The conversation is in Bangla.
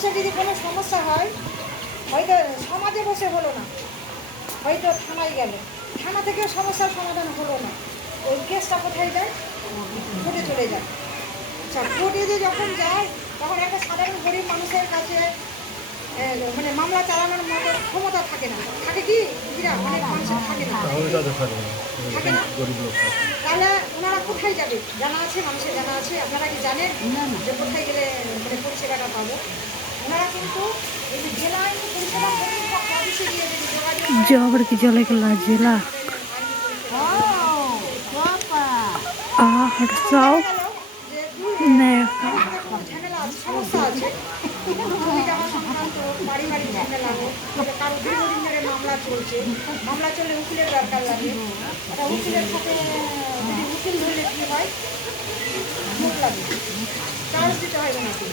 মানুষের যদি কোনো সমস্যা হয়, হয়তো সমাজে বসে হলো না, হয়তো থানায় গেল, থানা থেকেও সমস্যার সমাধান হলো না, ওই কেসটা কোথায় যায়? কোর্টে চলে যায়। আচ্ছা, কোর্টে যে যখন যায় তখন একটা সাধারণ গরিব মানুষের কাছে মানে মামলা চালানোর মতো ক্ষমতা থাকে না। থাকে কি বুঝিরা? অনেক মানুষের থাকে না। থাকে না। তাহলে ওনারা কোথায় যাবে? জানা আছে? মানুষের জানা আছে? আপনারা কি জানেন যে কোথায় গেলে মানে পরিষেবাটা পাবো? ওনারা কিন্তু এই যে জেলা আইনি পরিষেবা কর্তৃপক্ষ অফিসে গিয়ে যদি যোগাযোগ করে, জবর কি জলে গেলা জেলা আইনি পরিষেবা আট এখন সौ দেখা গেল যে ने বাড়িতে কোনো ঝামেলা আছে, সমস্যা আছে, জমি জমা সংক্রান্ত পারিবারিক ঝামেলা হোক, কারো দীর্ঘদিন ধরে মামলা চলছে, মামলা চললে উকিলের দরকার লাগে, একটা উকিলের সাথে যদি উকিল ধরলে কী হয়? ভোট লাগে, চার্জ দিতে হয় ওনাকে,